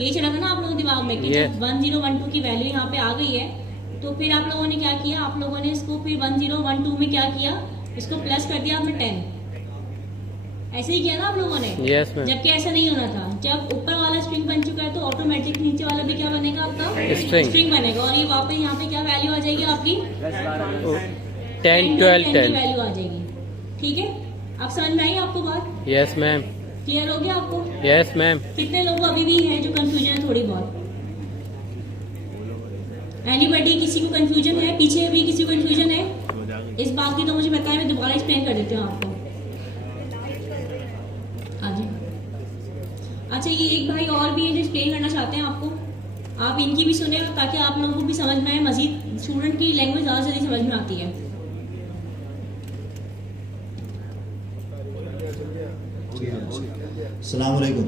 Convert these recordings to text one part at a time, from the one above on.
यही चला था ना आप लोगों के दिमाग में कि जब 1012 की वैल्यू यहाँ पे आ गई है तो फिर आप लोगों ने क्या किया, आप लोगों ने इसको फिर 1012 में क्या किया, इसको प्लस कर दिया आपने 10। ऐसे ही किया ना आप लोगों ने? Yes ma'am. जबकि ऐसा नहीं होना था। जब ऊपर वाला स्ट्रिंग बन चुका है तो ऑटोमेटिक नीचे वाला भी क्या बनेगा आपका? स्ट्रिंग बनेगा। और ये वापस यहाँ पे क्या वैल्यू आ जाएगी आपकी? 10 12 10 वैल्यू आ जाएगी। ठीक है, अब समझ में आई आपको बात? Yes ma'am. क्लियर हो गया आपको? Yes ma'am. कितने लोग अभी भी हैं जो कंफ्यूजन है थोड़ी बहुत? एनीबॉडी, किसी को कंफ्यूजन है? पीछे भी किसी को कंफ्यूजन है इस बात की? तो मुझे बताएं, मैं दोबारा एक्सप्लेन कर देती हूँ आपको। अच्छा, ये एक भाई और भी है जो एक्सप्लेन करना चाहते हैं आपको। आप इनकी भी सुने ताकि आप लोगों को भी समझ में आए। मजीद स्टूडेंट की लैंग्वेज ज़्यादा जल्दी समझ में आती है। अस्सलाम वालेकुम।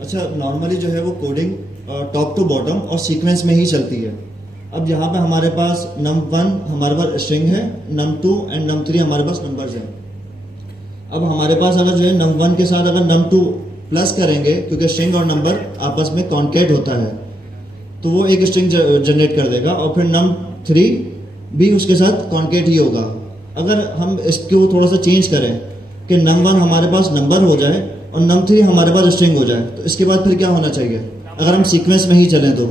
अच्छा, नॉर्मली जो है वो कोडिंग टॉप टू बॉटम और सीक्वेंस में ही चलती है। अब यहाँ पे हमारे पास num1 हमारे पास स्ट्रिंग है, num2 एंड num3 हमारे पास नंबर्स हैं। अब हमारे पास अगर जो है num1 के साथ अगर num2 प्लस करेंगे, क्योंकि स्ट्रिंग और नंबर आपस में कॉन्केट होता है, तो वो एक स्ट्रिंग जनरेट कर देगा। और फिर num3 भी उसके साथ कॉन्केट ही होगा। अगर हम इसको थोड़ा सा चेंज करें कि num1 हमारे पास नंबर हो जाए और num3 हमारे पास स्ट्रिंग हो जाए, तो इसके बाद फिर क्या होना चाहिए अगर हम सीक्वेंस में ही चलें तो?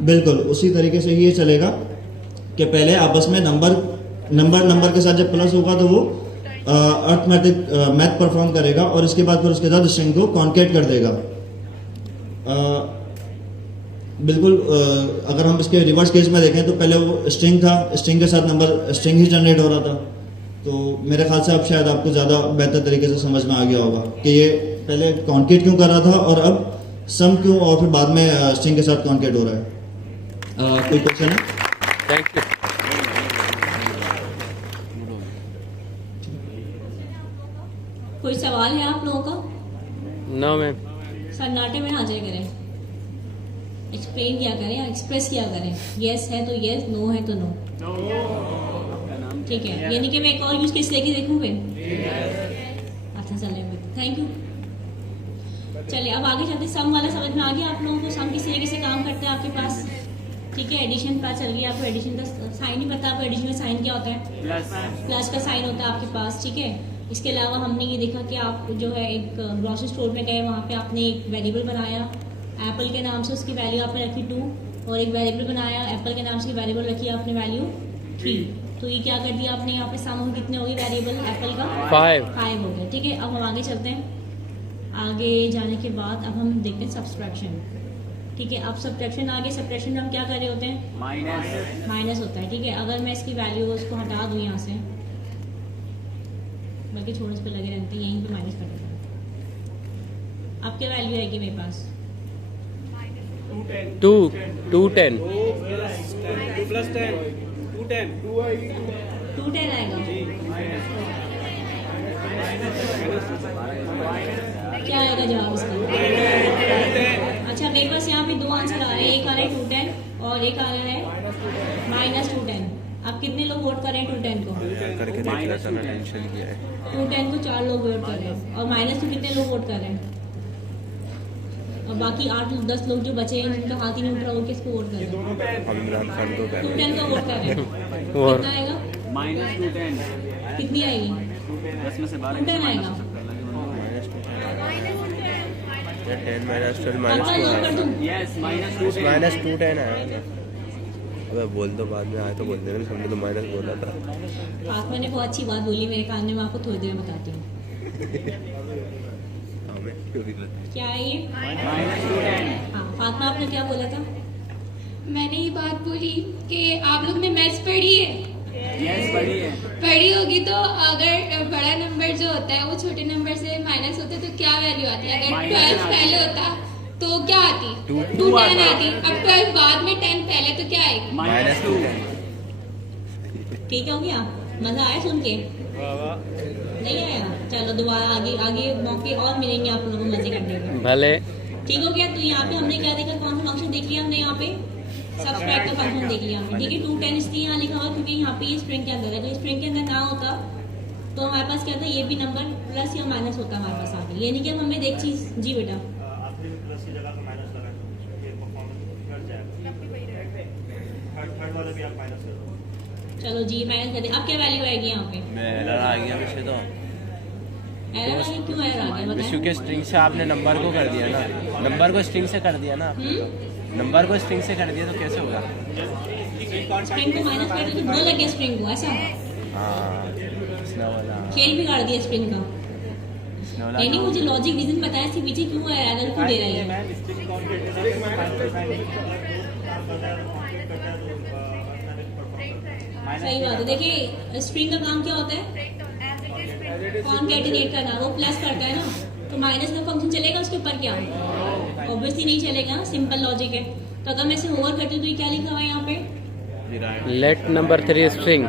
बिल्कुल उसी तरीके से ये चलेगा कि पहले आपस में नंबर के साथ जब प्लस होगा तो वो अर्थमेटिक मैथ परफॉर्म करेगा और इसके बाद फिर उसके साथ स्ट्रिंग को कॉन्केट कर देगा। बिल्कुल अगर हम इसके रिवर्स केस में देखें तो पहले वो स्ट्रिंग था, स्ट्रिंग के साथ नंबर स्ट्रिंग ही जनरेट हो रहा था। तो मेरे ख्याल से अब शायद आपको ज़्यादा बेहतर तरीके से समझ में आ गया होगा कि ये पहले कॉन्केट क्यों कर रहा था और अब सम क्यों और फिर बाद में स्ट्रिंग के साथ कॉन्केट हो रहा है। कोई क्वेश्चन है? Thank you. कोई सवाल है आप लोगों का? No ma'am. सन्नाटे में आ जाए करें, एक्सप्लेन किया करें या एक्सप्रेस किया करें। यस है तो यस, नो है तो नो। ठीक है, यानी कि मैं एक और यूज केस लेके देखूं फिर? अच्छा चले, थैंक यू। चलिए अब आगे चलते। सम वाला समझ में आ गया आप लोगों को? सम किस तरीके से काम करते हैं आपके पास? ठीक है, एडिशन पता चल गया आपको। एडिशन का साइन ही पता है आपको? एडिशन का साइन क्या होता है? प्लस का साइन होता है आपके पास। ठीक है, इसके अलावा हमने ये देखा कि आप जो है एक ग्रोसरी स्टोर में गए, वहाँ पे आपने एक वेरिएबल बनाया एप्पल के नाम से, उसकी वैल्यू आपने रखी 2, और एक वेरिएबल बनाया एप्पल के नाम से, वेरिएबल रखी आपने वैल्यू 3। तो ये क्या कर दिया आपने यहाँ पे? सम कितने हो गए वेरिएबल एप्पल का? 5 हो गए। ठीक है, अब हम आगे चलते हैं। आगे जाने के बाद अब हम देखते हैं सब्सट्रैक्शन। ठीक है, अब सब्ट्रैक्शन आगे। सब्ट्रैक्शन में हम क्या कर रहे होते हैं? माइनस होता है। ठीक है, अगर मैं इसकी वैल्यू उसको हटा दूँ यहाँ से, बल्कि छोड़ इस पे लगे रहते हैं, यहीं पे माइनस कर देते हैं। अब क्या वैल्यू आएगी मेरे पास? 2 2 10 210 आएगा। क्या आएगा जवाब इसका? अच्छा, मेरे पास यहाँ पे 2 आंसर आ रहे हैं। एक आ रहा है 210 और एक आ रहा है -210। अब कितने लोग वोट कर रहे हैं 210 को? करके देख रहा था ना, टेंशन किया है। 210 को 4 लोग वोट कर रहे हैं और -2 कितने लोग वोट कर रहे हैं? और बाकी 8-10 लोग जो बचे हैं जिनका हाथ ही नहीं उठ रहा, वो किसको वोट कर रहे हैं? अब इमरान खान को कर 210 को वोट कर रहे हैं। कितना आएगा? -210 कितनी आएगी? 10 में से 12 210 आएगा। या 10 -12 पापा लोग कर दूं? यस -210 -210 आया। अबे बोल दो, बाद में आए तो बोल देना, समझे तो माइनस बोला था। फातिमा ने बहुत अच्छी बात बोली मेरे कान में, मैं आपको थोड़ी देर में बताती हूँ। क्या है ये? -210। हाँ, फातिमा आपने क्या बोला था? मैंने ये बात बोली कि आप लोग ने मैथ्स पढ़ी है? यस पढ़ी है। पढ़ी होगी तो अगर बड़ा नंबर जो होता है वो छोटे नंबर से माइनस होता है तो क्या वैल्यू आती है? अगर 12 पहले होता तो क्या आती? 210 आती। अब 12 बाद में 10 पहले तो क्या आएगी? -2 ठीक हो गया? मजा आया सुन के? नहीं आया? चलो दोबारा आगे मौके और मिलेंगे आप लोगों को मजे करने के। भले। ठीक हो गया? तो यहाँ पे हमने क्या देखा? कौन सा फंक्शन देख लिया हमने यहाँ पे? सब्सट्रैक्ट का फंक्शन देख लिया हमने, ठीक है। 210 इसलिए यहाँ लिखा हुआ क्योंकि यहाँ पे ये स्ट्रिंग के अंदर है, तो स्ट्रिंग के अंदर ना होता तो हमारे पास क्या था, ये भी नंबर प्लस या माइनस होता हमारे पास आगे। ये नहीं कि हमें देख चीज। जी बेटा, आपने प्लस की जगह पे माइनस लगा दो, ये परफॉर्मेंस घट जाएगा। थर्ड वाला भी आप माइनस कर दो। चलो जी माइनस कर दे। अब क्या वैल्यू आएगी यहाँ पे? एरर आ गया वैसे तो। एरर आएगी, क्यों एरर आ गया बताएं? क्योंकि स्ट्रिंग से आपने नंबर को कर दिया ना, नंबर को स्ट्रिंग से कर दिया ना, नंबर को स्ट्रिंग से कर दिया तो कैसे होगा? स्ट्रिंग को माइनस कर दो तो वो लगे स्ट्रिंग को, ऐसा हाँ इसने बोला, खेल बिगाड़ दिया स्ट्रिंग का। इसने बोला नहीं मुझे लॉजिक रीजन बताया इसके पीछे क्यों एरर क्यों दे रही है। सही बात है। देखिए स्ट्रिंग का काम क्या होता है, कॉनकैटिनेट करना, वो प्लस करता है ना, तो माइनस का फंक्शन चलेगा उसके ऊपर क्या? ऑब्वियसली नहीं चलेगा, सिंपल लॉजिक है। तो अगर मैं इसे ओवर करती हूँ तो ये क्या लिखा हुआ है यहाँ पे? Let number 3 string.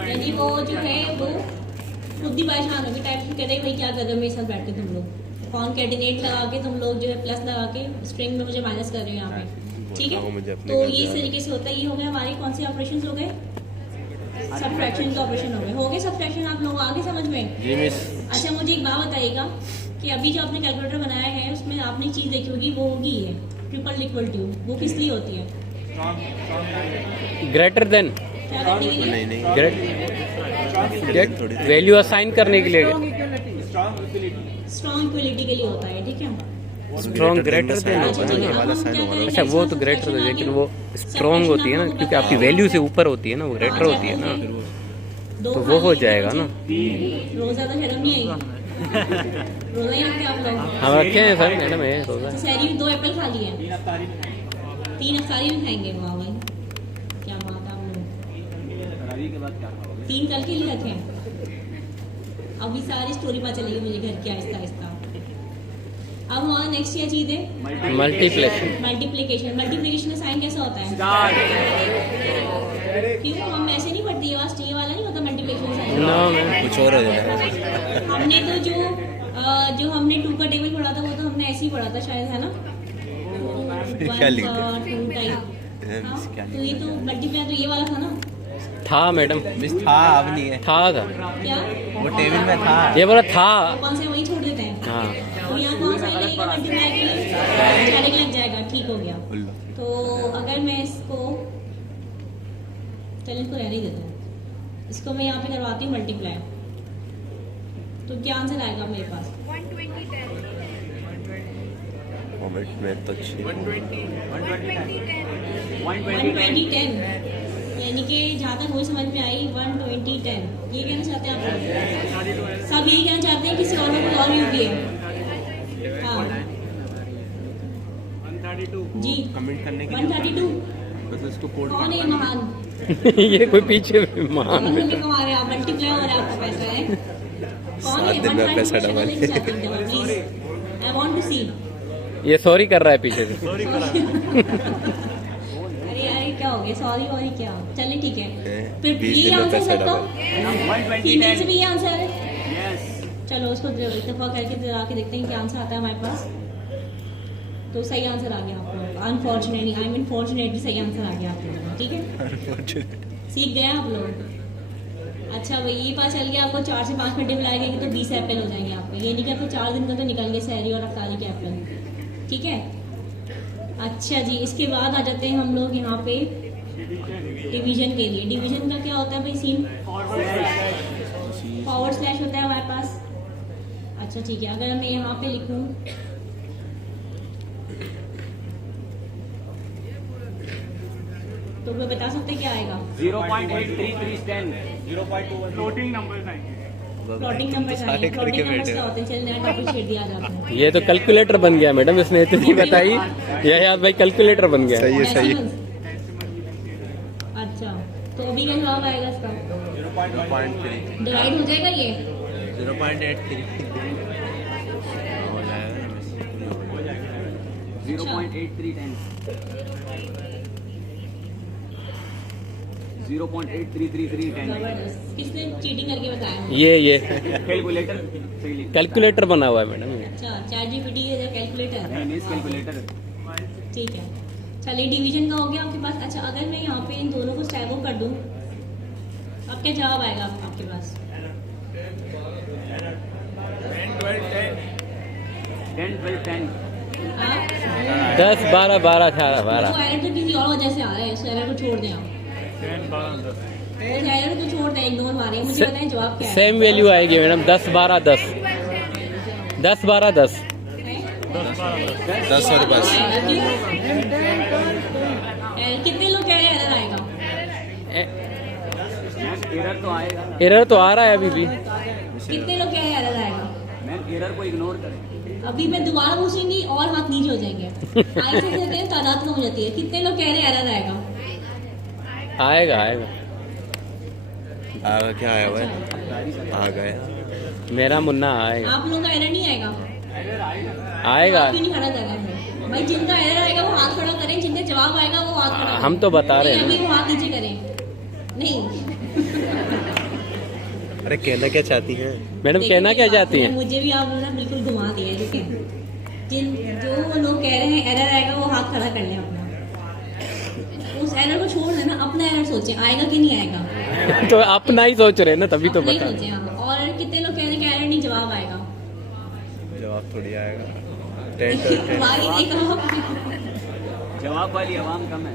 यानी वो जो है वो खुद ही परेशान होगी, टाइप कह रहे भाई क्या कर रहे हो मेरे साथ बैठ के तुम लोग, कॉनकैटिनेट लगा के तुम लोग जो है प्लस लगा के स्ट्रिंग में मुझे माइनस कर रहे हो यहाँ पे, ठीक है। तो ये इस तरीके से होता है। ये हो गया हमारे कौन से ऑपरेशन हो गए? सब्ट्रैक्शन के ऑपरेशन हो गए सब्ट्रैक्शन आप लोग आगे समझ में? जी मिस। अच्छा मुझे एक बात बताइएगा कि अभी जो आपने कैलकुलेटर बनाया है उसमें आपने चीज देखी होगी, वो होगी ये ट्रिपल इक्वल टू, वो किस लिए होती है? ग्रेटर देन, क्या करने के लिए? नहीं गेट वैल्यू असाइन करने के लिए। स्ट्रॉन्ग इक्वलिटी के लिए होता है, ठीक है। स्ट्रॉन्ग ग्रेटर देन अच्छा, ठीक है। अब हम क्या करेंगे? अच्छा वो तो ग्रेटर है, लेकिन वो स्ट्रॉन्ग होती है ना, क्योंकि आपकी वैल्यू से ऊपर होती है ना, वो ग्रेटर होती है ना, दो तो वो हो जाएगा ना। रोजा तो शर्म नहीं आएगी, रोजा ही रखते आप लोग। हम रखे हैं सर मैडम है रोजा। तो सैरी में 2 एप्पल खा लिए हैं, 3 अफ्तारी में खाएंगे। वाह भाई क्या बात है आप लोग। 3 कल के लिए रखे हैं। अभी सारी स्टोरी पता चलेगी मुझे घर की आहिस्ता आहिस्ता। अब हमारा नेक्स्ट क्या चीज है? मल्टीप्लेक्शन। मल्टीप्लिकेशन। मल्टीप्लिकेशन का साइन कैसा होता है? क्यों हम ऐसे नहीं पढ़ते, ये वाला नहीं होता मल्टीप्लिकेशन साइन? नो मैम, कुछ और हो जाएगा। हमने तो जो हमने 2 का टेबल पढ़ा था वो तो हमने ऐसे ही पढ़ा था शायद, है ना? क्या लिखते हैं? 2 टाइप। तो ये तो मल्टीप्लाई तो ये वाला था ना? था मैडम, मिस था, अब नहीं है। था क्या वो टेबल में था। ये बोला था। कौन से वही छोड़ देते हैं? हाँ तो यहाँ कौन सा लगेगा मल्टीप्लाई के लिए? डायरेक्ट लग जाएगा, ठीक हो गया। उल्लू। तो अगर मैं इसको चलिए इसको रहने ही देता हूँ, इसको मैं यहाँ पे करवाती हूँ मल्टीप्लाई, तो क्या आंसर आएगा मेरे पास? 120 मोमेंट में तो अच्छी 120 यानी कि जहाँ तक मुझे समझ में आई 120 10 ये कहना चाहते हैं आप लोग? सब यही कहना चाहते हैं, किसी और को कोई और भी है? हाँ जी, कमेंट करने के लिए 132 बस उसको कोड कौन है ये महान? ये कोई पीछे महान कौन है कमा रहे आप? मल्टीप्लाई हो रहा है आपका पैसा है? कौन है? 7 दिन में पैसा double. Please I want to see. ये सॉरी कर रहा है पीछे से। अरे यार ये क्या हो गया? सॉरी और क्या? चलिए ठीक है, फिर 20 ये दिन में आंसर पैसा सबका डबल। फीमेल से भी ये आंसर है। चलो उसको इत्तेफाक करके जरा के देखते हैं क्या आंसर आता है हमारे पास। तो सही आंसर आ गया आप लोगों का, अनफॉर्चुनेटली आई मीन फॉर्चुनेटली सही आंसर आ गया आप लोगों का, ठीक है। सीख गए आप लोग। अच्छा भाई ये पता चल गया आपको 4 से 5 मल्टीप्लाई करेंगे तो 20 एप्पल हो जाएंगे आपको, ये नहीं कि आपको 4 दिन का तो निकल गए सहरी और अफ्तारी के एप्पल, ठीक है। अच्छा जी, इसके बाद आ जाते हैं हम लोग यहाँ पे डिवीजन के लिए। डिवीजन का क्या होता है भाई सीन? फॉरवर्ड स्लैश होता है हमारे पास। अच्छा ठीक है, अगर मैं यहाँ पे लिखूँ तो मैं बता सकते क्या आएगा? 0.83310 फ्लोटिंग नंबर आएंगे। प्लॉटिंग नंबर का है, प्लॉटिंग नंबर क्या होते हैं? चल नया टॉपिक छेड़ दिया जाता है। ये तो कैलकुलेटर बन गया मैडम, इसने इतनी बताई। यह याद भाई कैलकुलेटर बन गया। सही है, सही है। अच्छा तो अभी क्या जवाब आएगा इसका? 0.3 डिवाइड हो जाएगा ये? 0.83 0.8310 0.833310 जबरदस्त। किसने चीटिंग करके बताया? ये कैलकुलेटर सही लिखा। कैलकुलेटर बना हुआ है मैडम ये। अच्छा चैट जीपीटी का कैलकुलेटर। कैलकुलेटर ठीक है, चलिए डिवीजन का हो गया आपके पास। अच्छा, अगर मैं यहाँ पे इन दोनों को स्टैगो कर दूँ, अब क्या जवाब आएगा आपके पास? 10 12 10 हाँ? 10 12 12 18 वो 12 एरर तो किसी और वजह से आ रहा है, उस एरर को छोड़ दें आप। उस एरर को छोड़ दें, इग्नोर मारें, मुझे बताएं जवाब क्या है। सेम वैल्यू आएगी मैडम, 10 12 10 10 12 10 10 और 10 कितने लोग कह रहे हैं एरर आएगा? एरर तो आएगा ना एरर तो आ रहा है अभी भी। कितने लोग कह रहे हैं एरर आएगा? मैम, एरर को इग्नोर करें। अभी मैं दोबारा पूछूंगी और हाथ नीचे हो जाएंगे। आगे से कहते हैं तादाद कम हो जाती है। कितने लोग कह रहे हैं एरर आएगा? आएगा आएगा आगा क्या आया हुआ है? आ गया। मेरा मुन्ना आएगा आप लोगों का एरर नहीं आएगा? आएगा। आप क्यों नहीं खड़ा कर रहे हैं भाई? जिनका एरर आएगा वो हाथ खड़ा करें, जिनका जवाब आएगा वो हाथ खड़ा करें। हम तो बता रहे हैं नहीं, ना। अभी वो हाथ नीचे करें। नहीं, अरे कहना क्या चाहती हैं? मैडम देखिए, कहना क्या चाहती हैं? मुझे भी आप ना बिल्कुल घुमा दिया है। ठीक है, जो लोग कह रहे हैं एरर आएगा वो हाथ खड़ा कर लें अपना। उस एरर को छोड़ देना, अपना एरर सोचें आएगा कि नहीं आएगा। तो अपना ही सोच रहे हैं ना, तभी तो अपना ही बता। सोचें। हाँ। और कितने लोग कह रहे हैं कि एरर नहीं, जवाब आएगा? जवाब थोड़ी आएगा। 10 to 10 भाई देखो, जवाब वाली आवाम कम है।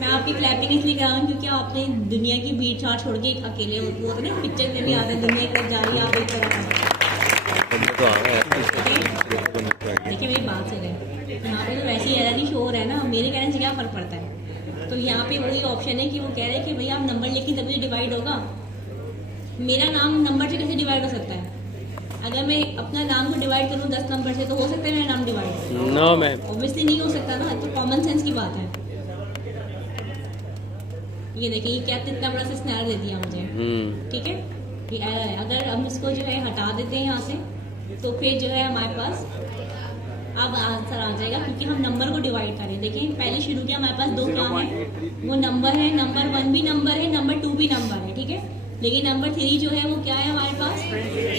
मैं आपकी क्लैपिंग इसलिए कर रहा हूँ क्योंकि आपने दुनिया की भीड़ चाट छोड़ के एक अकेले वो होते ना पिक्चर में भी आते हैं, दुनिया की तरफ जा रही है, आप एक तरफ। हमने तो आ गया। देखिए मेरी बात सुने, यहाँ पे तो वैसे ही एरर ही शो हो रहा है ना, मेरे कहने से क्या फर्क पड़ता है? तो यहाँ पे वही ऑप्शन है कि वो कह रहे हैं कि भैया आप नंबर लिखें तभी डिवाइड होगा। मेरा नाम नंबर से कैसे डिवाइड हो सकता है? अगर मैं अपना नाम को डिवाइड करूँ 10 नंबर से तो हो सकता है मेरा नाम डिवाइड? No ma'am. ऑब्वियसली नहीं हो सकता ना, तो कॉमन सेंस की बात है। ये देखिए, ये क्या कितना बड़ा सा स्नैर दे दिया मुझे। ठीक है, ये एरर है। अगर हम इसको जो है हटा देते हैं यहाँ से तो फिर जो है हमारे पास अब आंसर आ जाएगा, क्योंकि हम नंबर को डिवाइड करें। देखिए पहले शुरू किया, हमारे पास दो क्या है, वो नंबर है, नंबर 1 भी नंबर है, नंबर 2 भी नंबर है। ठीक है, लेकिन नंबर 3 जो है वो क्या है हमारे पास?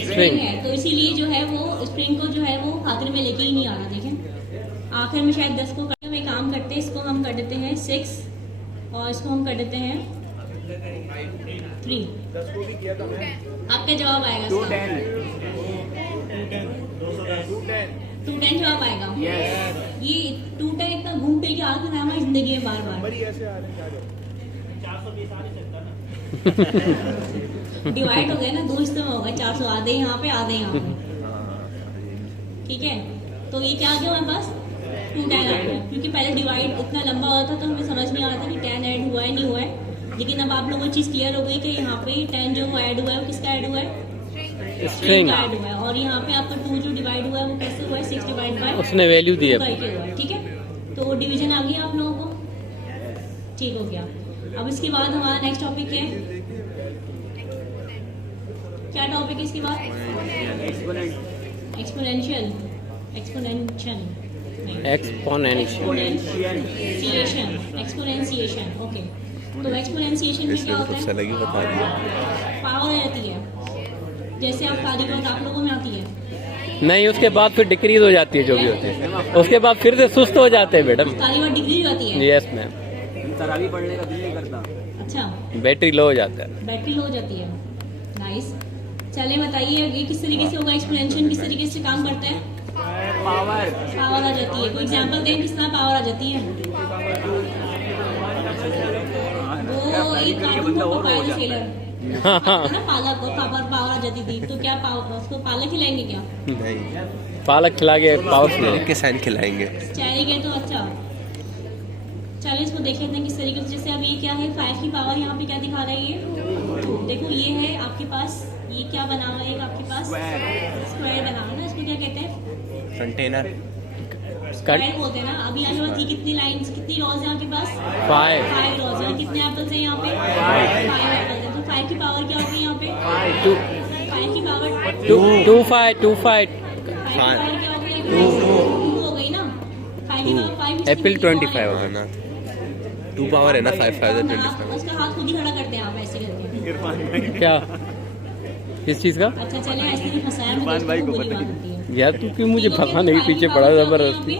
स्ट्रिंग है। तो इसीलिए जो है वो स्ट्रिंग को जो है वो खातिर में लेके ही नहीं आ रहा। देखें आखिर में शायद 10 को करने में काम करते हैं, इसको हम कर देते हैं 6 और इसको हम कर देते हैं 3। आपका जवाब आएगा? 210 जवाब आएगा। ये 210 इतना घूम फिर के आ रहा है जिंदगी में बार बार। डिवाइड हो गए ना, 2 हिस्सों में हो गए, 400 आधे यहाँ पे आधे यहाँ पे। ठीक है, तो ये क्या आ गया हमारे पास? 210 आ गया, क्योंकि पहले डिवाइड इतना लंबा होता था तो हमें समझ नहीं आ रहा था कि 10 ऐड हुआ है नहीं हुआ है। लेकिन अब आप लोगों को चीज़ क्लियर हो गई कि यहाँ पे 10 जो ऐड हुआ है वो किसका ऐड हुआ है? स्ट्रिंग ऐड हुआ है। और यहाँ पे आपका 2 जो डिवाइड हुआ है वो कैसे हुआ है? 6 डिवाइड बाय उसने वैल्यू दी है। करके हुआ है। ठीक है, तो डिवीजन आ गया आप लोगों को, ठीक हो गया। अब इसके बाद हमारा नेक्स्ट टॉपिक है, क्या टॉपिक है इसके बाद? Exponential exponentiation. ओके, तो एक्सपोनेंशिएशन में इसने क्या तो होता कुछ है? अलग ही बता दिया। पावर रहती है, जैसे आप सारी बात आप लोगों में आती है। नहीं, उसके बाद फिर डिक्रीज हो जाती है जो भी होती है, उसके बाद फिर से सुस्त हो जाते हैं मैडम। सारी बात डिग्री होती है। Yes ma'am. तरावी पढ़ने का दिल नहीं करता। अच्छा, बैटरी लो हो जाता है। बैटरी लो हो जाती है। नाइस, चलिए बताइए ये किस तरीके से होगा एक्सपोनेंशियल, किस तरीके से काम करता है? पावर पावर आ जाती है। कोई एग्जांपल दें किस तरह पावर आ जाती है? वो एक कार्टून को पायल सेलर ना, पालक को पावर आ जाती थी, तो क्या उसको पालक खिलाएंगे क्या? नहीं, पालक खिला के पावर के साइन खिलाएंगे। चेरी के तो अच्छा, चलिए इसको देख लेते हैं किस तरीके से। जैसे अब ये क्या है, 5 की पावर यहाँ पे क्या दिखा रहा है? ये देखो, ये है आपके पास, ये क्या बना हुआ है आपके पास? स्क्वायर बना हुआ है ना, इसको क्या कहते हैं? कंटेनर। स्क्वायर बोलते हैं ना। अभी यहाँ पे कितनी लाइंस, कितनी रॉज है आपके पास? 5 रॉज है। कितने एप्पल्स हैं यहाँ पे? 5 एप्पल्स हैं। तो 5 की पावर क्या होगी यहाँ पे? 5 की पावर 2 5 2 5 क्या हो गई? 2 हो गई ना। 5 की पावर 5 एप्पल 25 हाँ ना, 2 पावर है ना, 5 5 25। उसका हाथ खुद ही खड़ा करते हैं आप ऐसे करके। क्या किस चीज का? अच्छा चले, ऐसे ही फंसाया मैं दोस्तों को बुरी बात होती है। यार तू क्यों मुझे फंसा नहीं, पीछे पड़ा जबरदस्ती।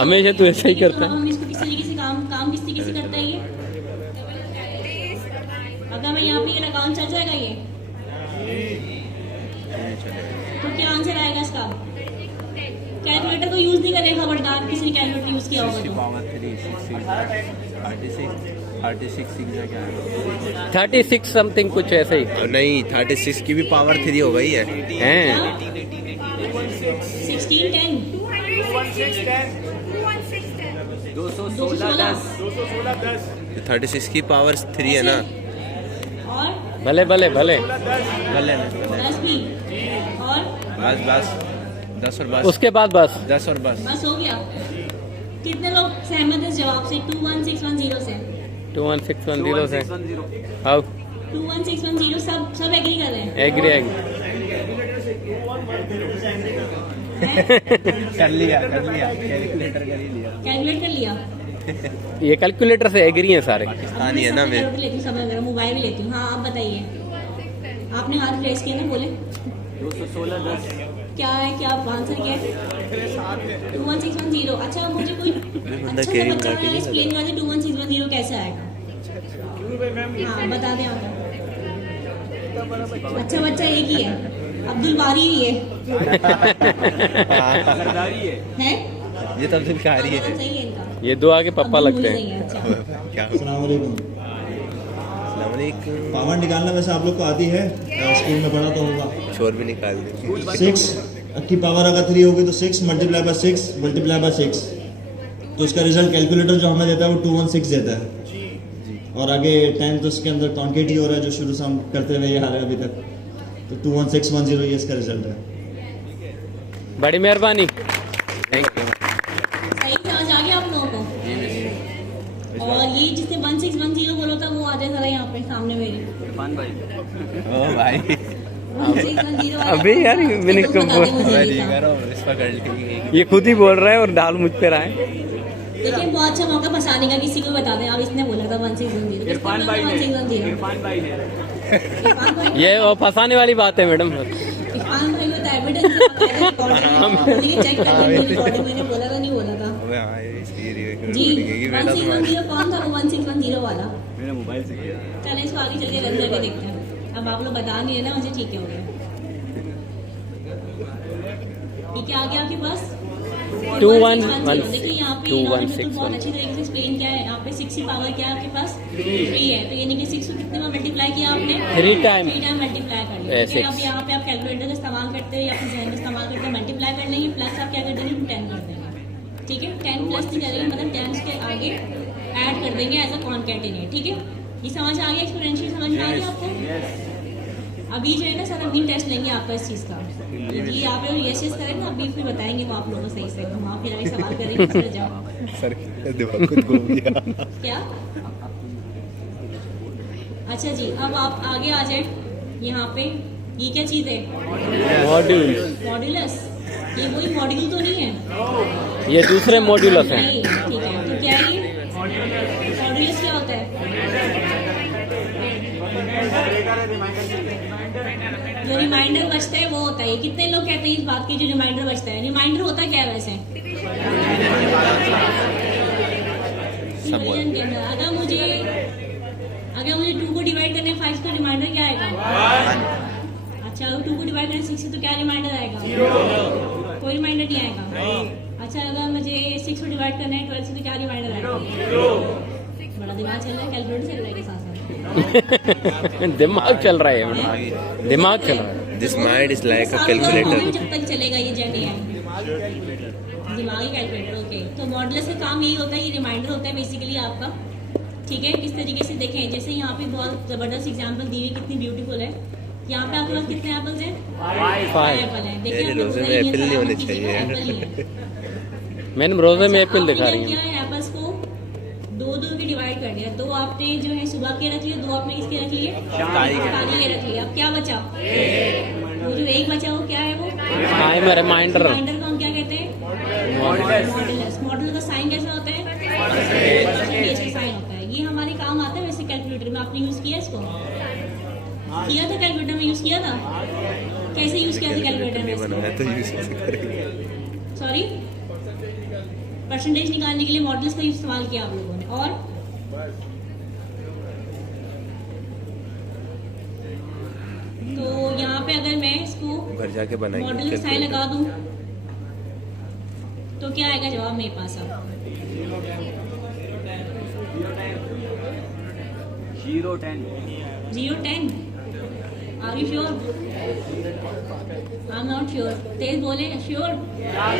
हमेशा तू ऐसा ही करता है। हम इसको किस तरीके से काम किस तरीके से करता है ये? अगर मैं यहाँ पे ये लगाऊं चल जाएगा ये? तो क्या आंसर आएगा इसका? कैलकुलेटर को यूज नहीं करें खबरदार, किसी ने कैलकुलेटर यूज किया होगा तो। पावर 3 36 क्या है? 36 समथिंग कुछ ऐसे ही और नहीं 36 की भी पावर 3 हो गई है। हैं। 16 10 216 36 की पावर 3 है ना। और भले भले भले भले 10 भी और बस 10 और बस उसके बाद बस 10 और बस। बस हो गया। कितने लोग सहमत हैं इस जवाब से? 21610 से 21610 से हाउ 21610 सब एग्री कर रहे हैं? एग्री कर लिया कैलकुलेटर कर ही लिया। कैलकुलेट कर लिया? ये कैलकुलेटर से एग्री हैं सारे। पाकिस्तानी है ना मैं। मैं लेती हूँ, समझ रहा हूँ, मोबाइल भी लेती हूँ। हाँ आप बताइए, आपने हाथ रेस किया ना, बोले 216 क्या है, क्या आंसर क्या है? 21610। अच्छा मुझे कोई अच्छा सा carry बच्चा करके नहीं एक्सप्लेन कर दे 21610 कैसे आएगा? हाँ बता दें आप। अच्छा बच्चा एक ही है, अब्दुल बारी ही है सरदारी है। ये तब से भिखारी नाम है। सही है इनका? ये दो आगे पापा अब्दुल लगते नहीं हैं। है। अच्छा क्या? अस्सलाम वालेकुम। अस्सलाम वालेकुम। पावर निकालना वैसे आप लोग को आती है, स्कूल में पढ़ा तो होगा। शोर भी निकाल दे। 6 की पावर अगर 3 होगी तो 6 मल्टीप्लाई बाय 6 मल्टीप्लाई बाय 6, तो उसका रिजल्ट कैलकुलेटर जो हमें देता है वो 216 देता है। और आगे 10 तो उसके अंदर कॉन्केट ही हो रहा है जो शुरू से हम करते हुए ये आ रहे हैं अभी तक, तो 21610 ये इसका रिजल्ट है। बड़ी मेहरबानी, थैंक यू। सही समझ आ गया आप लोगों को? और ये जिसने 1610 बोला था वो आ जाए जरा यहाँ पे सामने मेरे। इरफान भाई ओ भाई 1610 वाला अभी यार मैंने तो कब बता दें मुझे भाई ये ठीक था। करो इस पर कर ली। ये खुद ही बोल रहा है और डाल मुझ पे रहा है। देखिए बहुत अच्छा मौका फंसाने का, किसी को बता दें। अब इसने बोला था 1610। इरफान भाई ने 1610 इरफान भाई ने इरफान भाई ये वो फंसाने वाली बात है मैडम। इरफान भाई को तो एविडेंस चेक कर लेंगे रिकॉर्डिंग, मैंने बोला था नहीं बोला था अबे हाँ ये इसलिए रिकॉर्ड जी। करेंगे बेटा तुम्हारा। 1610 कौन था? वो 1610 वाला। मैंने मोबाइल से किया। चलें इसको आगे चल के रन करके देखते हैं। अब आप लोग बता नहीं रहे ना मुझे, ठीक है हो गया। ठीक है आ गया आपके पास 2116 देखिए यहाँ पे इन्होंने बिल्कुल बहुत अच्छी तरीके से एक्सप्लेन किया है। यहाँ पे 6 की पावर क्या है आपके पास? 3 है, तो यानी कि 6 को कितने में मल्टीप्लाई किया आपने? 3 टाइम 3 टाइम मल्टीप्लाई कर लिया। ठीक है, अब यहाँ पे आप कैलकुलेटर का इस्तेमाल करते हैं या फिर जहन का इस्तेमाल करते हैं, मल्टीप्लाई कर लेंगे, प्लस आप क्या कर देंगे? 10 कर देंगे। ठीक है, 10 प्लस नहीं करेंगे, मतलब 10 के आगे ऐड कर देंगे एज अ कॉन्कैटिनेट। ठीक है, ये समझ आ गया? एक्सपोनेंशियल समझ में आ गया आपको? अभी जो है ना सर अभी टेस्ट लेंगे आपका इस चीज़ का। जी आप लोग यस यस करें ना, अभी फिर बताएंगे वो आप लोगों को सही से। घुमा फिरा के सवाल करेंगे फिर जाओ। सर दिमाग खुद घूम गया। क्या? अच्छा जी, अब आप आगे आ जाए। यहाँ पे ये क्या चीज़ है? Module, modulus. ये वही मॉड्यूल तो नहीं है? ये दूसरे मॉड्यूलस हैं। नहीं, ठीक है, तो क्या है ये? मॉड्यूलस क्या होता है? जो रिमाइंडर बचता है वो होता है। कितने लोग कहते हैं इस बात की जो रिमाइंडर बचता है? रिमाइंडर होता क्या है वैसे? डिवीजन के अंदर अगर मुझे 2 को डिवाइड करने 5 को रिमाइंडर क्या आएगा? अच्छा अगर 2 को डिवाइड करने 6 से तो क्या रिमाइंडर आएगा? कोई रिमाइंडर नहीं आएगा। अच्छा अगर मुझे 6 को डिवाइड करना है 12 से तो क्या रिमाइंडर आएगा? बड़ा दिमाग चल रहा है, कैलकुलेटर चल रहा है के साथ साथ। दिमाग चल रहा है मैडम, दिमाग चल रहा है। दिस माइंड इज लाइक अ सारा कैलकुलेटर। जब तक चलेगा ये जर्नी है दिमागी कैलकुलेटर। ओके, तो मॉडुलस का काम यही होता है, ये रिमाइंडर होता है बेसिकली आपका। ठीक है, किस तरीके से देखें, जैसे यहाँ पे बहुत जबरदस्त एग्जांपल दी हुई, कितनी ब्यूटीफुल है। यहाँ पे आपके पास कितने एप्पल्स हैं? 5 एप्पल हैं। देखिए मेरे रोजे में एप्पल नहीं होने चाहिए। मैंने रोजे में एप्पल दिखा रही क्या हूँ। है, एप्पल्स को 2 के डिवाइड कर दिया। 2 आपने जो है सुबह के रख लिए, 2 आपने किसके रख लिए? शादी के रख लिए। अब क्या बचा? वो जो एक बचा वो क्या है? वो टाइम रिमाइंडर। रिमाइंडर को हम क्या कहते हैं? मॉडुलस। मॉडुलस का साइन कैसा होता है? परसेंटेज का साइन होता है। ये हमारे काम आता है वैसे कैलकुलेटर में। आपने यूज किया इसको? किया था कैलकुलेटर में, यूज किया था? कैसे यूज किया था कैलकुलेटर में इसको? मैं तो यूज कैसे करेंगे? सॉरी, परसेंटेज निकालने के लिए मॉडल्स का इस्तेमाल किया आप लोगों ने। और तो यहाँ पे अगर मैं इसको घर जाके बनाएंगे मॉडल साइन लगा दूं तो क्या आएगा जवाब मेरे पास? अब 010 010। Are you sure? I am not sure. तेज बोले श्योर?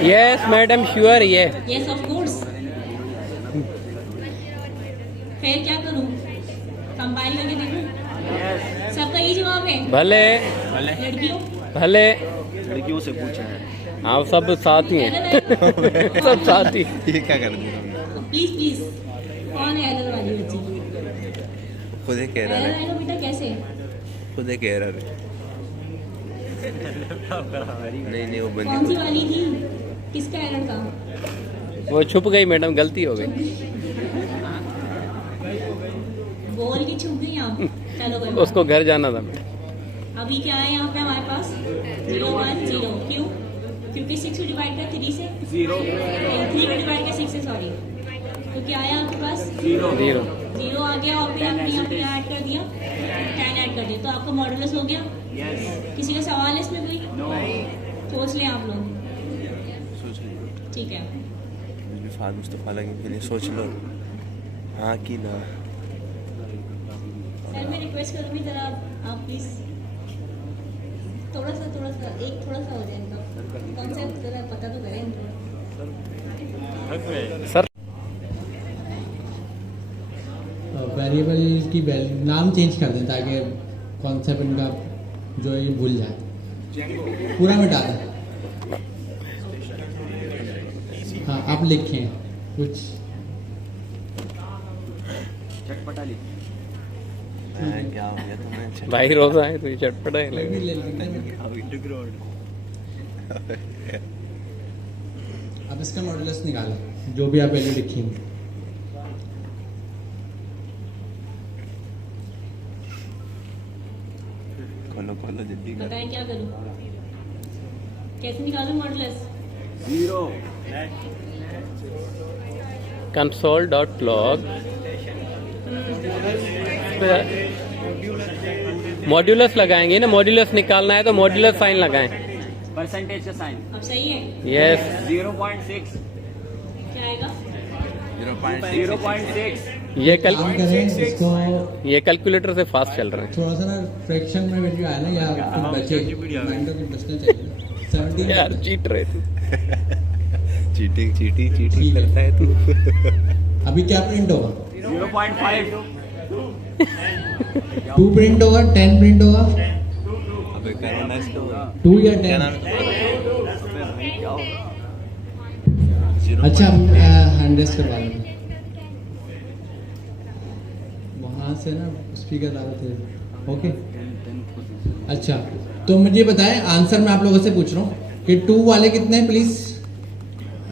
यस मैडम श्योर ये यस ऑफ कोर्स। फिर क्या करूं? कंपाइल करके देखूं? सबका ये जवाब है? भले लड़कियों भले लड़कियों से पूछा है। हाँ सब साथ ही हैं सब साथ ही। ये क्या कर दिया? प्लीज प्लीज, कौन है एरर वाली बच्ची? खुद ही कह रहा एरर है, आएगा बेटा कैसे? खुद ही कह रहा है। नहीं वो कौन सी बंदी वाली थी? किसका एरर था? वो छुप गई मैडम, गलती हो गई। बोल के छुप गई आप। चलो कोई बात उसको घर जाना था मैडम। नहीं। अभी क्या है यहाँ पे हमारे पास? 010। क्यों? क्योंकि 6 को डिवाइड कर 3 से 0 3 को डिवाइड कर 6 से, सॉरी। तो क्या आया आपके पास? 0 0 आ गया और फिर आपने यहाँ पे ऐड कर दिया 10 ऐड कर दिया, तो आपका मॉडुलस हो गया। यस किसी का सवाल है इसमें कोई? नो सोच लें आप लोग। सोच लो, ठीक है। फाद मुस्तफा लगे के लिए सोच लो हाँ कि ना। सर मैं रिक्वेस्ट करूँगी जरा आप प्लीज थोड़ा सा हो जाए इनका कॉन्सेप्ट जरा पता तो करें इनको। सर वेरिएबल की वैल्यू नाम चेंज कर दें ताकि कॉन्सेप्ट इनका जो ये भूल जाए, पूरा मिटा दें। हाँ आप लिखें कुछ चटपटा लिख। क्या हो गया तुम्हें? भाई रोज आए तो ये चटपटा ही कोई लगे। भी ले लेते। अब इसका मॉडुलस निकालें जो भी आप वैल्यू लिखी हैं। खोलो जल्दी कर। बताएं क्या करूँ? कैसे निकालूं मॉडुलस? 0 console.log मॉड्यूलस लगाएंगे ना, मॉड्यूलस निकालना है तो मॉड्यूलस साइन लगाएं। परसेंटेज का साइन। अब सही है? यस 0.6 क्या आएगा? 0.6 ये काम करें इसको ये कैलकुलेटर से फास्ट चल रहे हैं। थोड़ा सा ना फ्रैक्शन में वैल्यू आया ना या कुछ बचे माइंड को बचना चाहिए। 17 यार चीट रहे थे। चीटिंग करता है तू। अभी क्या प्रिंट होगा? 0.5 2 प्रिंट होगा, 10 प्रिंट होगा, अबे करो ना इसको। 2 या क्या 10? नाम है? क्या होगा? अच्छा हैंडरेस करवा लेंगे वहाँ से ना स्पीकर ज़्यादा थे। ओके अच्छा तो मुझे बताएं आंसर मैं आप लोगों से पूछ रहा हूँ कि 2 वाले कितने हैं प्लीज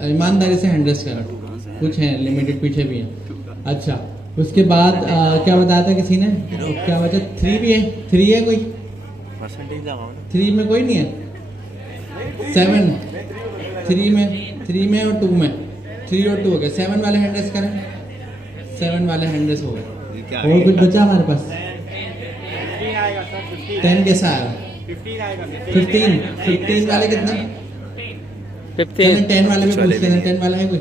ईमानदारी से हैंडरेस करा। कुछ हैं लिमिटेड पीछे भी हैं। अच्छा उसके बाद क्या बताया था किसी ने? क्या बचा? 3 भी है? 3 है कोई? परसेंटेज लगाओ ना। 3 में कोई नहीं है? 7 3 में और 2 में 3 और 2 हो गए। 7 वाले हैंडरेस करें। 7 वाले हैंडरेस हो गए। ये क्या और कुछ बचा हमारे पास? 10 कैसा आया? 15 वाले कितना? 15 10 वाले में चले पूछ भी लेना। नहीं। 10 वाला है कोई?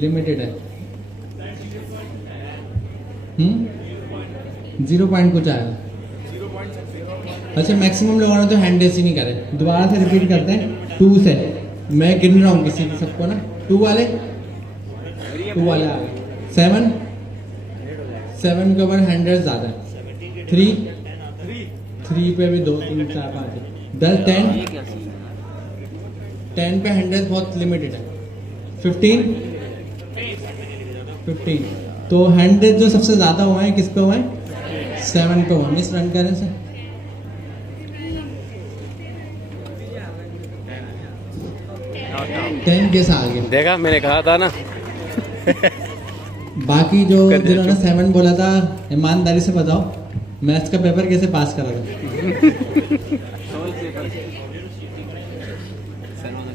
लिमिटेड है। 0 पॉइंट कुछ आया। अच्छा मैक्सिमम लोगों ने तो हैंडरेस ही नहीं करे। दोबारा से रिपीट करते हैं 2 से। मैं गिन रहा हूँ किसी सबको ना। 2 वाले आ गए। 7 के ऊपर हैंडरेस ज़्यादा है। 3 पे भी 2 3 4 5 10 10 पे हैंडरेस बहुत लिमिटेड है। 15 तो हैंडरेस जो सबसे ज़्यादा हुआ है किस पे हुआ है? 7 पे हुआ। मिस रन करें से 10 कैसा आ गया? देखा मैंने कहा था ना। बाकी जो जिन्होंने 7 बोला था ईमानदारी से बताओ मैथ्स का पेपर कैसे पास करा था?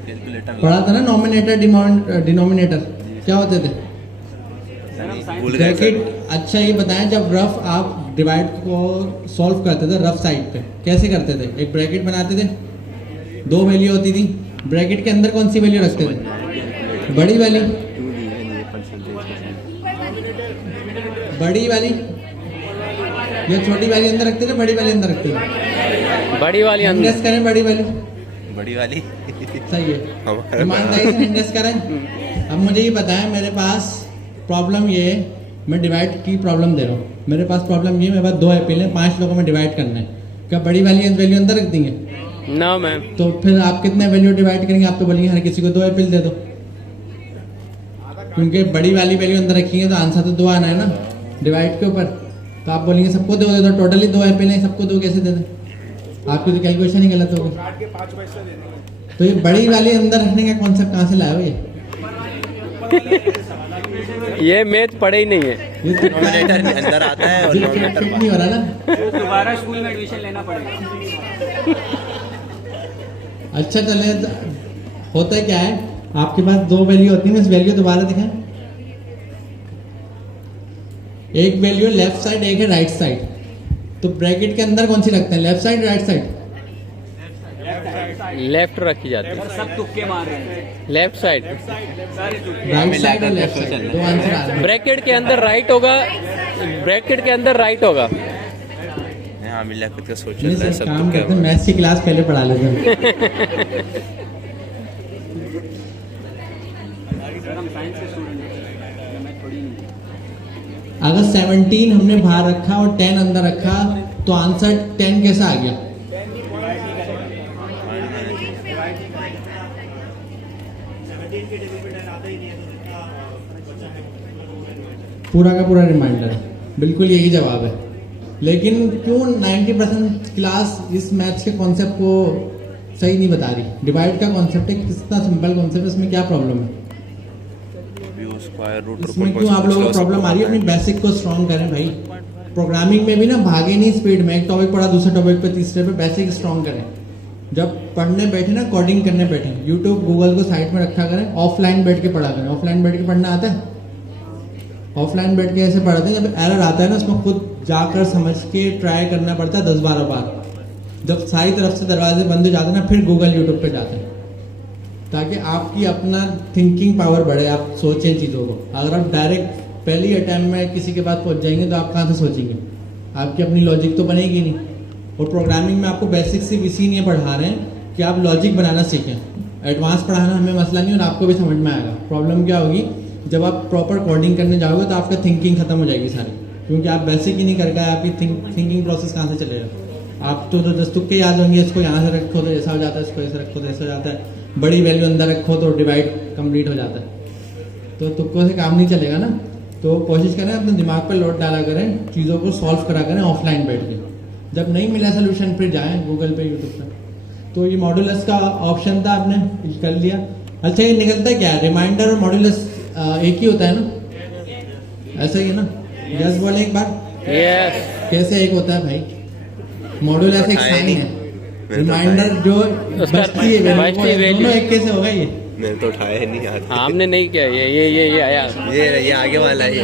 कैलकुलेटर पढ़ा था ना नॉमिनेटर डिनोमिनेटर क्या होते थे? भूल गए सर। ब्रैकेट। अच्छा ये बताएं, जब रफ आप डिवाइड को सॉल्व करते थे रफ साइड पे कैसे करते थे? एक ब्रैकेट बनाते थे, 2 वैल्यू होती थी, ब्रैकेट के अंदर कौन सी वैल्यू रखते थे? बड़ी वाली, बड़ी वाली या छोटी वाली अंदर रखते थे? बड़ी वाली अंदर रखते थे? बड़ी वाली अंदर। इंडेक्स करें बड़ी वाली, बड़ी वाली सही है, हमारे ईमानदारी से इंडेक्स करें। अब मुझे ये बताएं, मेरे पास प्रॉब्लम ये है, मैं डिवाइड की प्रॉब्लम दे रहा हूँ, मेरे पास प्रॉब्लम ये है, मेरे पास 2 एपिल हैं, 5 लोगों में डिवाइड करना है, क्या बड़ी वाली वैल्यू अंदर रख देंगे? ना मैम। तो फिर आप कितने वैल्यू डिवाइड करेंगे? आप तो बोलेंगे हर किसी को 2 एपिल दे दो, क्योंकि बड़ी वाली वैल्यू अंदर रखेंगे तो आंसर तो 2 आना है ना डिवाइड के ऊपर। तो आप बोलेंगे सबको 2 दे दो, टोटली 2 एपिल है, सबको 2 कैसे दे दें? आपकी तो कैलकुलेशन ही गलत होगी। तो ये बड़ी वाली अंदर रखने का कॉन्सेप्ट कहाँ से लाया हो ये मैथ पढ़े ही नहीं है। ये तो नॉमिनेटर अंदर आता है और डिनोमिनेटर फिट नहीं हो रहा ना। दोबारा स्कूल में एडमिशन लेना पड़ेगा। अच्छा चले, होता है क्या है, आपके पास 2 वैल्यू होती है, इस वैल्यू दोबारा दिखाएं। एक वैल्यू लेफ्ट साइड, एक है राइट साइड, तो ब्रैकेट के अंदर कौन सी रखते हैं? Left side right side? Left रखी जाती है। सब तुक्के मार रहे हैं। Left side. राइट साइड और लेफ्ट साइड 2 आंसर आ रहे हैं। ब्रैकेट के अंदर राइट होगा, ब्रैकेट के अंदर राइट होगा। हाँ मिला खुद का सोच नहीं रहा है सर, सब काम तो क्या करते हैं, मैथ्स की क्लास पहले पढ़ा लेते हैं। सर हम साइंस के स्टूडेंट हैं, मैं थोड़ी नहीं। अगर 17 हमने बाहर रखा और 10 अंदर रखा तो आंसर 10 कैसा आ गया? पूरा का पूरा रिमाइंडर है, बिल्कुल यही जवाब है। लेकिन क्यों 90% क्लास इस मैथ्स के कॉन्सेप्ट को सही नहीं बता रही? डिवाइड का कॉन्सेप्ट है, कितना सिंपल कॉन्सेप्ट है, इसमें क्या प्रॉब्लम है? स्क्वायर रूट इसमें क्यों आप लोगों को प्रॉब्लम आ रही है? अपनी बेसिक को स्ट्रॉन्ग करें भाई। प्रोग्रामिंग में भी ना भागे नहीं स्पीड में, एक टॉपिक पढ़ा दूसरे टॉपिक पे तीसरे पे, बेसिक स्ट्रॉन्ग करें। जब पढ़ने बैठे ना, कोडिंग करने बैठे, यूट्यूब गूगल को साइड में रखा करें, ऑफलाइन बैठ के पढ़ा करें। ऑफलाइन बैठ के पढ़ना आता है? ऑफलाइन बैठ के ऐसे पढ़ते हैं, जब एरर आता है ना उसमें खुद जाकर समझ के ट्राई करना पड़ता है 10-12 बार। जब सारी तरफ से दरवाजे बंद हो जाते हैं ना, फिर गूगल यूट्यूब पे जाते हैं, ताकि आपकी अपना थिंकिंग पावर बढ़े, आप सोचें चीज़ों को। अगर आप डायरेक्ट पहली अटैम्प्ट में किसी के पास पहुंच जाएंगे तो आप कहाँ से सोचेंगे? आपकी अपनी लॉजिक तो बनेगी नहीं। और प्रोग्रामिंग में आपको बेसिक सिर्फ इसीलिए पढ़ा रहे हैं कि आप लॉजिक बनाना सीखें। एडवांस पढ़ाना हमें मसला नहीं और आपको भी समझ में आएगा। प्रॉब्लम क्या होगी, जब आप प्रॉपर कोडिंग करने जाओगे तो आपका थिंकिंग खत्म हो जाएगी सारी, क्योंकि आप बेसिक ही नहीं कर गए, आपकी थिंकिंग प्रोसेस कहाँ से चलेगा? आप तो दस तुक्के याद होंगे, इसको यहाँ से रखो तो ऐसा हो जाता है, इसको ऐसे रखो तो ऐसा हो जाता है, बड़ी वैल्यू अंदर रखो तो डिवाइड कंप्लीट हो जाता है। तो तुक्कों से काम नहीं चलेगा ना। तो कोशिश करें अपने दिमाग पर लोड डाला करें, चीज़ों को सॉल्व करा करें ऑफलाइन बैठ के। जब नहीं मिला सोल्यूशन फिर जाएं गूगल पे, यूट्यूब पे। तो ये मॉड्यूलस का ऑप्शन था, आपने कर लिया। अच्छा ये निकलता है क्या है? रिमाइंडर और मॉड्यूलस एक ही होता है ना? ऐसा ही है ना? यस बोले एक बार। यस। कैसे एक होता है भाई? मॉड्यूलस एक साइन है, रिमाइंडर जो बचती है दोनों एक कैसे होगा? ये मैंने तो उठाया ही नहीं याद। हमने नहीं किया। ये आया, ये आगे वाला है, ये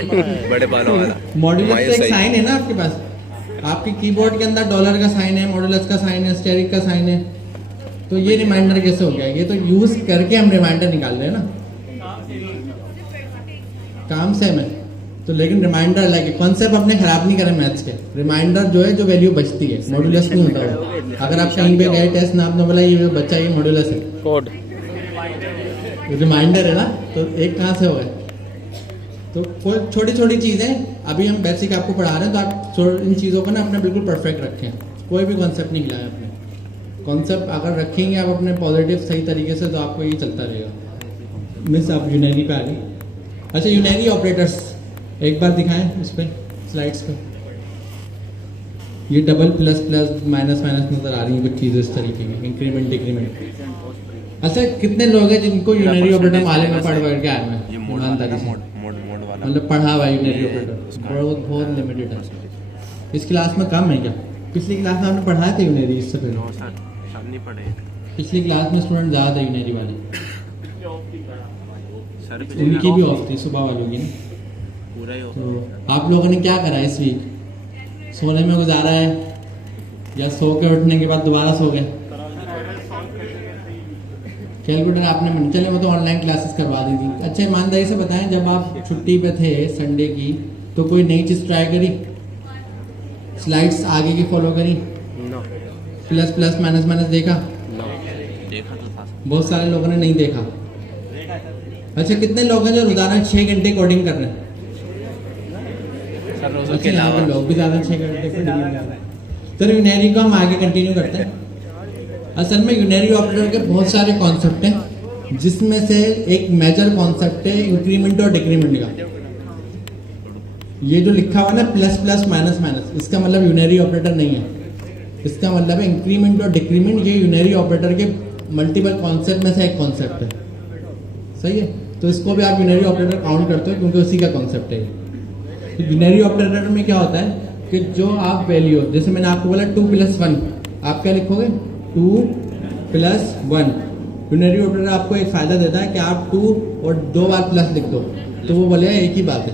बड़े बालों वाला। मॉड्यूलस तो एक साइन है ना आपके पास। आपके कीबोर्ड के अंदर डॉलर का साइन है, मॉड्यूलस का साइन है, स्टेरिक का साइन है। तो ये रिमाइंडर कैसे हो गया? ये तो यूज करके हम रिमाइंडर निकाल रहे हैं ना, काम सेम है। तो लेकिन रिमाइंडर अलग है, कॉन्सेप्ट अपने खराब नहीं करें मैथ्स के। रिमाइंडर जो है जो वैल्यू बचती है, मॉड्यूलस नहीं होता है। अगर आप कहीं पे गए टेस्ट ना आपने बोला ये बच्चा ये मॉड्यूलस है, कोड रिमाइंडर है ना, तो एक कहाँ से हो गए? तो कोई छोटी छोटी चीज़ें अभी हम बेसिक आपको पढ़ा रहे हैं, तो आप इन चीज़ों को ना अपने बिल्कुल परफेक्ट रखें। कोई भी कॉन्सेप्ट नहीं मिलाएं अपने। कॉन्सेप्ट अगर रखेंगे आप अपने पॉजिटिव सही तरीके से, तो आपको ये चलता रहेगा। मिस आप यूनरी पे आ गई। अच्छा यूनरी ऑपरेटर्स एक बार दिखाएं उस पर स्लाइड्स पे। ये double plus plus minus minus नजर आ रही है कुछ चीज़ें इस तरीके की, इंक्रीमेंट डिक्रीमेंट। अच्छा कितने लोग हैं जिनको यूनरी ऑपरेटर मालूम है? पढ़ के आए हैं ईमानदारी से, मतलब पढ़ा हुआ यूनरी ऑपरेटर बहुत लिमिटेड है। इस क्लास में कम है क्या? पिछली क्लास में आपने पढ़ाया था यूनरी इससे पहले? नहीं पढ़े। पिछली क्लास में स्टूडेंट ज़्यादा थे यूनरी वाले, सर उनकी भी ऑफ थी सुबह वालों की ना। पूरा ही तो आप लोगों ने क्या करा इस वीक? सोने में गुजारा है या सो के उठने के बाद दोबारा सो गए? कैलकुलेटर आपने बना, चले वो तो ऑनलाइन क्लासेस करवा दी थी। अच्छा ईमानदारी से बताएं, जब आप छुट्टी पे थे संडे की तो कोई नई चीज़ ट्राई करी? स्लाइड्स आगे की फॉलो करी? No plus plus minus minus देखा? नो देखा तो था बहुत सारे लोगों ने नहीं देखा। अच्छा कितने लोग हैं जो रोजाना 6 घंटे कोडिंग कर रहे हैं? सर रोजों अच्छा के यहाँ अलावा पे लोग भी ज़्यादा 6 घंटे कोडिंग कर रहे हैं। तो यूनरी को हम आगे कंटिन्यू करते हैं। असल में यूनरी ऑपरेटर के बहुत सारे कॉन्सेप्ट हैं, जिसमें से एक मेजर कॉन्सेप्ट है इंक्रीमेंट और डिक्रीमेंट का। ये जो लिखा हुआ ना प्लस प्लस माइनस माइनस, इसका मतलब यूनरी ऑपरेटर नहीं है। इसका मतलब है इंक्रीमेंट और डिक्रीमेंट, ये यूनरी ऑपरेटर के मल्टीपल कॉन्सेप्ट में से एक कॉन्सेप्ट है। सही है, तो इसको भी आप यूनरी ऑपरेटर काउंट करते हो क्योंकि उसी का कॉन्सेप्ट है। तो यूनरी ऑपरेटर में क्या होता है कि जो आप वैल्यू, जैसे मैंने आपको बोला 2 + 1, आप क्या लिखोगे? 2 + 1। यूनरी ऑपरेटर आपको एक फायदा देता है कि आप 2 और 2 बार प्लस लिख दो तो वो बोलेगा एक ही बात है।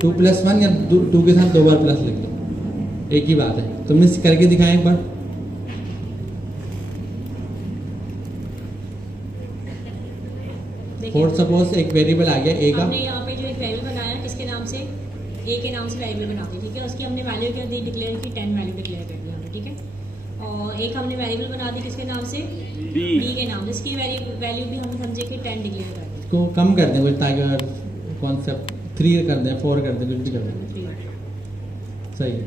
2 + 1 या 2 के साथ 2 बार प्लस लिख दो, एक ही बात है। तो मिस करके दिखाएं एक बार। देखिए, और सपोज एक वेरिएबल आ गया ए का, हमने यहाँ पे जो एक वेरिएबल बनाया किसके नाम से? ए के नाम से वेरिएबल बना दी, ठीक है। उसकी हमने वैल्यू क्या दी? डिक्लेयर की 10 वैल्यू डिक्लेयर कर दी हमने, ठीक है। और एक हमने वेरिएबल बना दी किसके नाम से? बी के नाम से। इसकी वैल्यू भी हम समझे कि 10 डिक्लेयर कर दी। इसको कम कर दें कुछ ताकि कॉन्सेप्ट 3 कर दें, 4 कर दें, कुछ भी कर दें, सही है।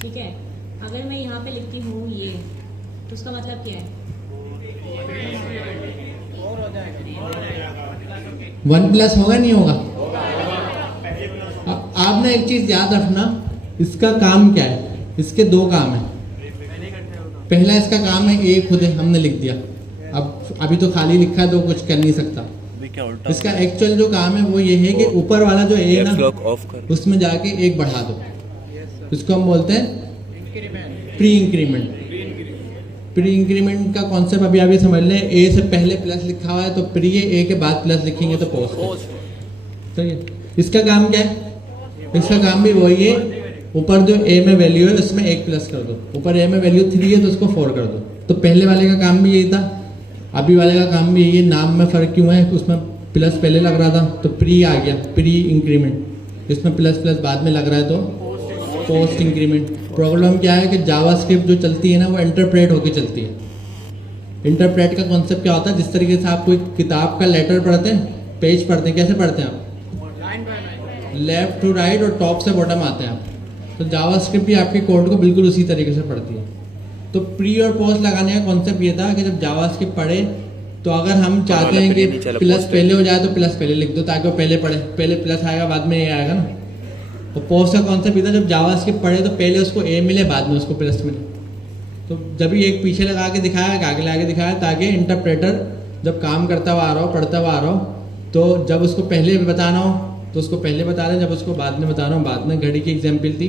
ठीक है, अगर मैं यहाँ पे लिखती हूँ ये, तो उसका मतलब क्या है? 1 प्लस होगा नहीं होगा? आपने एक चीज याद रखना, इसका काम क्या है? इसके 2 काम है। पहला इसका काम है ए खुद है, हमने लिख दिया। अब अभी तो खाली लिखा है तो कुछ कर नहीं सकता। क्या उल्टा इसका एक्चुअल जो काम है वो ये है कि ऊपर वाला जो ए ना, ऑफ कर उसमें जाके 1 बढ़ा दो। इसको हम बोलते हैं प्री इंक्रीमेंट। प्री इंक्रीमेंट का कॉन्सेप्ट अभी आप ये समझ लें, ए से पहले प्लस लिखा हुआ है तो प्री है, ए के बाद प्लस लिखेंगे तो पोस्ट। सही है। इसका काम क्या है? इसका काम भी वही है, ऊपर जो ए में वैल्यू है उसमें 1 प्लस कर दो। ऊपर ए में वैल्यू 3 है तो उसको 4 कर दो। तो पहले वाले का काम भी यही था, अभी वाले का काम भी यही है। नाम में फ़र्क क्यों है? उसमें प्लस पहले लग रहा था तो प्री आ गया, प्री इंक्रीमेंट। इसमें प्लस प्लस बाद में लग रहा है तो पोस्ट इंक्रीमेंट। प्रॉब्लम क्या है कि जावास्क्रिप्ट जो चलती है ना वो इंटरप्रेट होकर चलती है। इंटरप्रेट का कॉन्सेप्ट क्या होता है? जिस तरीके से आप कोई किताब का लेटर पढ़ते हैं, पेज पढ़ते हैं, कैसे पढ़ते हैं आप? लेफ्ट टू राइट और टॉप से बॉटम आते हैं आप। तो जावास्क्रिप्ट भी आपके कोड को बिल्कुल उसी तरीके से पढ़ती है। तो प्री और पोस्ट लगाने का कॉन्सेप्ट ये था कि जब जावास्क्रिप्ट पढ़े तो अगर हम चाहते हैं कि प्लस पहले हो जाए तो प्लस पहले लिख दो ताकि वो पहले पढ़े। पहले प्लस आएगा बाद में ए आएगा ना। तो पोस्ट का कॉन्सेप्ट ये था, जब जावास्क्रिप्ट पढ़े तो पहले उसको ए मिले बाद में उसको प्लस मिले। तो जब भी एक पीछे लगा के दिखाया, आगे लगा के दिखाया, ताकि इंटरप्रेटर जब काम करता हुआ आ रहा हो, पढ़ता हुआ आ रहा हो, तो जब उसको पहले बताना हो तो उसको पहले बता दें, जब उसको बाद में बताना हो बाद में। घड़ी की एग्जाम्पल थी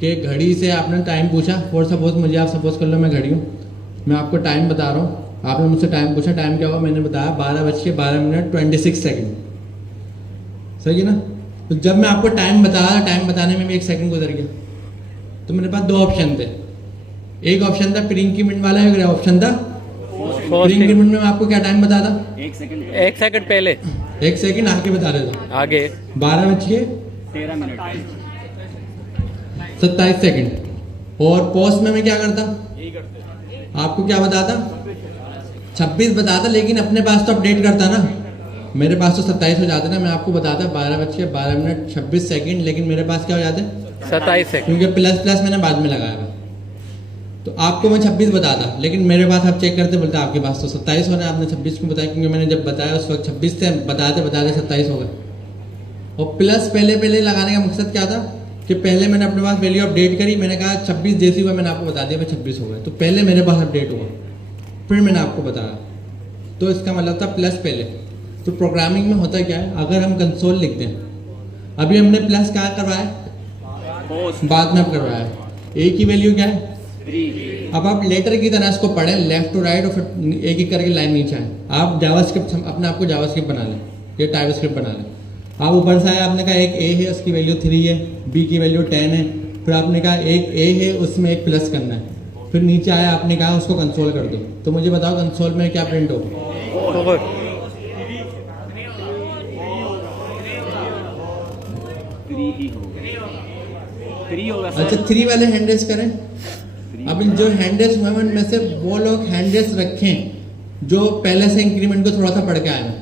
कि घड़ी से आपने टाइम पूछा, और सपोज मुझे आप सपोज कर लो मैं घड़ी हूँ, मैं आपको टाइम बता रहा हूँ, आपने मुझसे टाइम पूछा, टाइम क्या हुआ? मैंने बताया 12:12 सही है ना। तो जब मैं आपको टाइम बताया, टाइम बताने में भी 1 सेकंड गुजर गया, तो मेरे पास 2 ऑप्शन थे। एक ऑप्शन था प्री इंक्रीमेंट वाला, एक ऑप्शन था प्री इंक्रीमेंट में। मैं आपको क्या टाइम बता था? 1 सेकंड पहले, 1 सेकंड आगे बता रहे थे। आगे 13 27 सेकंड। और पोस्ट में मैं क्या करता? आपको क्या बताता? 26 बताता, लेकिन अपने पास तो अपडेट करता ना। मेरे पास तो 27 हो जाते ना, मैं आपको बताता 12:12 लेकिन मेरे पास क्या हो जाते? 27 सेकंड, क्योंकि प्लस प्लस मैंने बाद में लगाया था। तो आपको मैं 26 बताता, लेकिन मेरे पास आप चेक करते बोलते आपके पास तो 27 हो रहा है, आपने 26 क्यों बताया? क्योंकि मैंने जब बताया उस वक्त 26 थे, बताते 27 हो गए। और प्लस पहले लगाने का मकसद क्या था कि पहले मैंने अपने पास वैल्यू अपडेट करी, मैंने कहा 26 जैसी हुआ मैंने आपको बता दिया भाई 26 हो गए। तो पहले मेरे पास अपडेट हुआ, फिर मैंने आपको बताया। तो इसका मतलब था प्लस पहले। तो प्रोग्रामिंग में होता क्या है, अगर हम कंसोल लिखते हैं, अभी हमने प्लस क्या करवाया? बाद में अब करवाया है। ए की वैल्यू क्या है? अब आप लेटर की तरह इसको पढ़ें, लेफ्ट टू राइट, और फिर एक एक करके लाइन नीचे आए। आप जावास्क्रिप्ट अपने आप को जावास्क्रिप्ट बना लें, ये टाइपस्क्रिप्ट बना लें। आप ऊपर से आए, आपने कहा एक ए है, उसकी वैल्यू 3 है, बी की वैल्यू 10 है, फिर आपने कहा एक ए है, उसमें एक प्लस करना है, फिर नीचे आया, आपने कहा उसको कंसोल कर दो। तो मुझे बताओ कंसोल में क्या प्रिंट होगा? थ्री होगा अच्छा, 3 वाले हैंडल्स करें। अब इन जो हैंडल्स हुए हैं उनमें से वो लोग हैंडल्स रखें जो पहले से इंक्रीमेंट को थोड़ा सा पढ़ के आए हैं,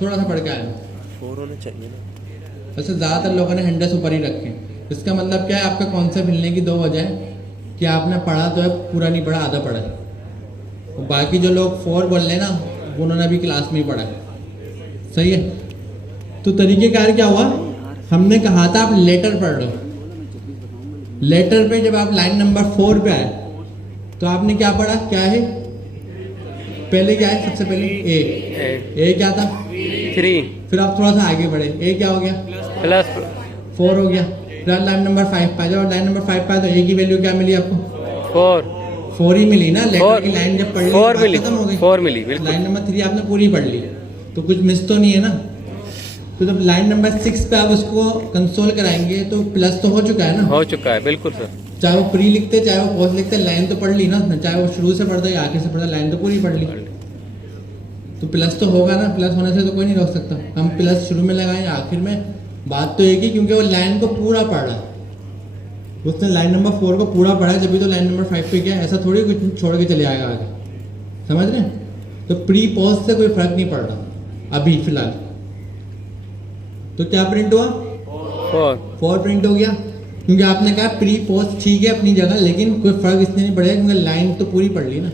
थोड़ा सा पढ़ के आए हैं। 4 होने चाहिए ना। वैसे ज्यादातर लोगों ने हैंडल्स ऊपर ही रखे हैं। इसका मतलब क्या है, आपका कॉन्सेप्ट मिलने की 2 वजह है कि आपने पढ़ा तो है, पूरा नहीं पढ़ा, आधा पढ़ा है। और बाकी जो लोग 4 बोल रहे ना, उन्होंने अभी क्लास में ही पढ़ा है। सही है। तो तरीकेकार क्या हुआ, हमने कहा था आप लेटर पढ़ लो। लेटर पे जब आप लाइन नंबर 4 पे आए तो आपने क्या पढ़ा, क्या है पहले, क्या है सबसे पहले ए क्या था 3 फिर आप थोड़ा सा आगे बढ़े, ए क्या हो गया प्लस 4 हो गया। फिर लाइन नंबर 5 पे जब लाइन नंबर 5 पे तो ए की वैल्यू क्या मिली आपको 4 ही मिली ना। लेटर की लाइन जब पढ़ ली 4 तो मिली, खत्म हो गई, 4 मिली बिल्कुल। लाइन नंबर 3 आपने पूरी पढ़ ली, तो कुछ मिस तो नहीं है ना। तो जब लाइन नंबर 6 पे आप उसको कंसोल कराएंगे तो प्लस तो हो चुका है ना, हो चुका है बिल्कुल सर। चाहे वो प्री लिखते चाहे वो पोस्ट लिखते, लाइन तो पढ़ ली ना, चाहे वो शुरू से पढ़ता या आखिर से पढ़ता, लाइन तो पूरी पढ़ ली। तो प्लस तो होगा ना, प्लस होने से तो कोई नहीं रोक सकता। हम प्लस शुरू में लगाएं या आखिर में, बात तो एक ही, क्योंकि वो लाइन को पूरा पढ़ रहा है। उसने लाइन नंबर 4 को पूरा पढ़ा, जब भी तो लाइन नंबर 5 पे गया, ऐसा थोड़ी कुछ छोड़ के चले आएगा आगे, समझ रहे हैं। तो प्री पोस्ट से कोई फर्क नहीं पड़ रहा अभी फिलहाल। तो क्या प्रिंट हुआ 4 प्रिंट हो गया, क्योंकि आपने कहा प्री पोस्ट ठीक है अपनी जगह, लेकिन कोई फर्क इसलिए नहीं पड़ेगा क्योंकि लाइन तो पूरी पढ़ ली ना।